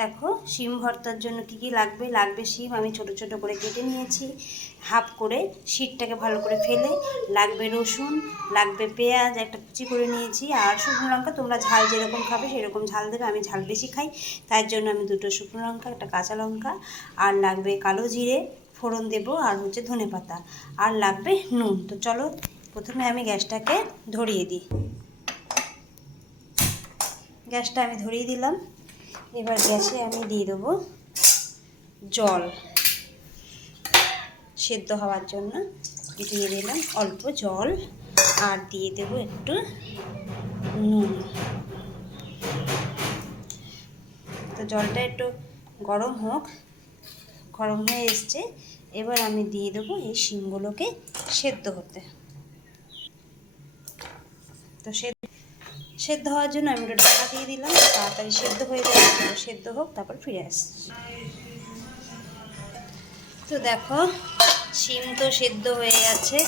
দেখো, শিম ভর্তার জন্য কি কি লাগবে? লাগবে শিম, আমি ছোট ছোট করে কেটে নিয়েছি। হাফ করে শীতটাকে ভালো করে ফেলে, লাগবে রসুন, লাগবে পেঁয়াজ, একটা কুচি করে নিয়েছি। আর শুকনো লঙ্কা তোমরা ঝাল যেরকম খাবে সেরকম ঝাল দেবে, আমি ঝাল বেশি খাই। তার জন্য আমি দুটো শুকনো লঙ্কা, একটা কাঁচা লঙ্কা, আর লাগবে কালো জিরে, ফোড়ন দেবো, আর হচ্ছে ধনে পাতা। আর লাগবে নুন। তো চলো, প্রথমে আমি গ্যাসটাকে ধরিয়ে দিই। গ্যাসটা আমি ধরিয়ে দিলাম। এবার গ্যাসে আমি দিয়ে দেবো জল সেদ্ধ হওয়ার জন্য। দিয়ে দিলাম অল্প জল আর দিয়ে দেবো একটু নুন। তো জলটা একটু গরম হোক, গরম হয়ে এসছে। এবার আমি দিয়ে দেবো এই শিমগুলোকে সেদ্ধ হতে। তো সেদ্ধ সেদ্ধ হওয়ার জন্য আমি একটু ঢাকা দিয়ে দিলাম, তাড়াতাড়ি সেদ্ধ হয়ে যাবে সেদ্ধ হোক, তারপর ফিরে আসছি। তো দেখো, শিম তো সেদ্ধ হয়ে গেছে।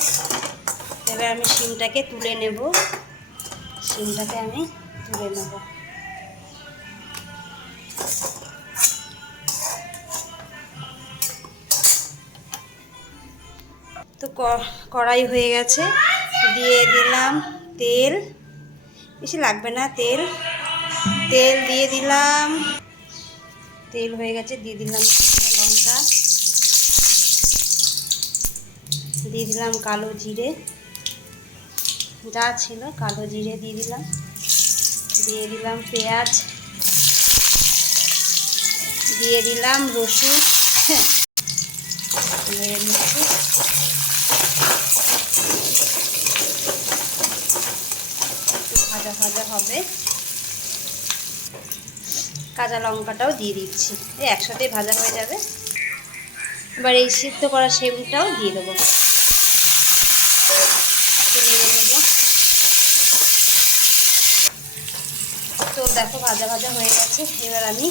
এবার আমি শিমটাকে তুলে নেব। শিমটাকে আমি তুলে নেব। তো কড়াই হয়ে গেছে। দিয়ে দিলাম তেল। বেশি লাগবে না, তেল। তেল দিয়ে দিলাম। তেল হয়ে গেছে, দিয়ে দিলাম শুকনো লঙ্কা। দিয়ে দিলাম কালো জিরে। যা ছিল কালো জিরে দিয়ে দিলাম। দিয়ে দিলাম পেঁয়াজ। দিয়ে দিলাম রসুন। হ্যাঁ। নেড়ে নিচ্ছি একটু ভাজা ভাজা হবে। কাঁচা লঙ্কাটাও দিয়ে দিচ্ছি। এই একসাথেই ভাজা হয়ে যাবে। এবার এই সিদ্ধ করা সেমটাও দিয়ে দেবো। তো দেখো, ভাজা ভাজা হয়ে গেছে। এবার আমি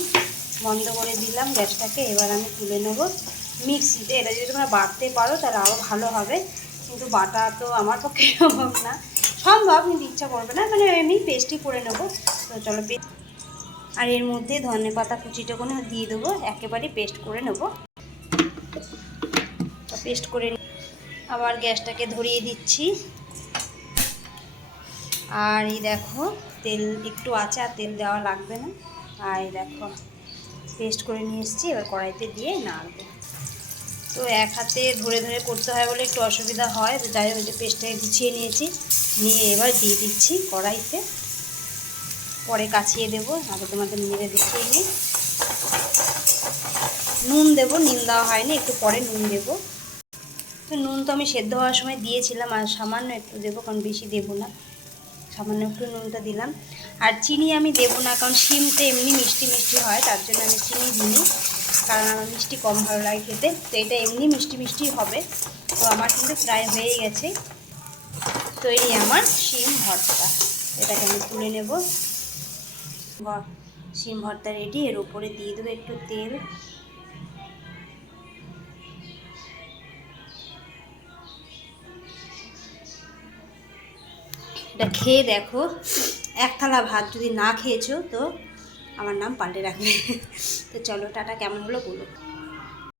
বন্ধ করে দিলাম গ্যাসটাকে। এবার আমি তুলে নেব মিক্সিতে। এটা যদি তোমরা বাটতে পারো, তাহলে আরও ভালো হবে। কিন্তু বাটা তো আমার পক্ষে সম্ভব না। সম্ভব, কিন্তু ইচ্ছা করবে না। মানে এমনি পেস্টই করে নেব। তো চলো আর এর মধ্যে ধনে পাতা কুচিটা কোনো দিয়ে দেবো। একেবারে পেস্ট করে নেব। পেস্ট করে আবার গ্যাসটাকে ধরিয়ে দিচ্ছি। আর এই দেখো, তেল একটু আছে, আর তেল দেওয়া লাগবে না। আর এই দেখো পেস্ট করে নিয়ে এসেছি। এবার কড়াইতে দিয়ে নাড়বো। তো এক হাতে ধরে ধরে করতে হয় বলে একটু অসুবিধা হয়, তো যাই হোক পেস্টটাকে গুছিয়ে নিয়েছি, নিয়ে এবার দিয়ে দিচ্ছি কড়াইতে। পরে কাছিয়ে দেবো, আগে তোমাদের মেরে দেখিয়ে নিই। নুন দেবো নুন দেওয়া হয়নি, একটু পরে নুন দেবো। তো নুন তো আমি সেদ্ধ হওয়ার সময় দিয়েছিলাম, আর সামান্য একটু দেবো, কারণ বেশি দেবো না। সামান্য একটু নুনটা দিলাম। আর চিনি আমি দেবো না, কারণ শিমতে এমনি মিষ্টি মিষ্টি হয়, তার জন্য আমি চিনি দিই কারণ আমার মিষ্টি কম ভালো লাগে খেতে, তো এটা এমনি মিষ্টি মিষ্টি হবে। তো আমার কিন্তু প্রায় হয়ে গেছে। তৈরি আমার শিম ভর্তা। এটাকে আমি তুলে নেব। শিম ভর্তা রেডি এর উপরে দিয়ে দেবো একটু তেল। এটা খেয়ে দেখো, এক থালা ভাত যদি না খেয়েছো, তো আমার নাম পাল্টে রাখবে। তো চলো টাটা কেমন হলো বলো।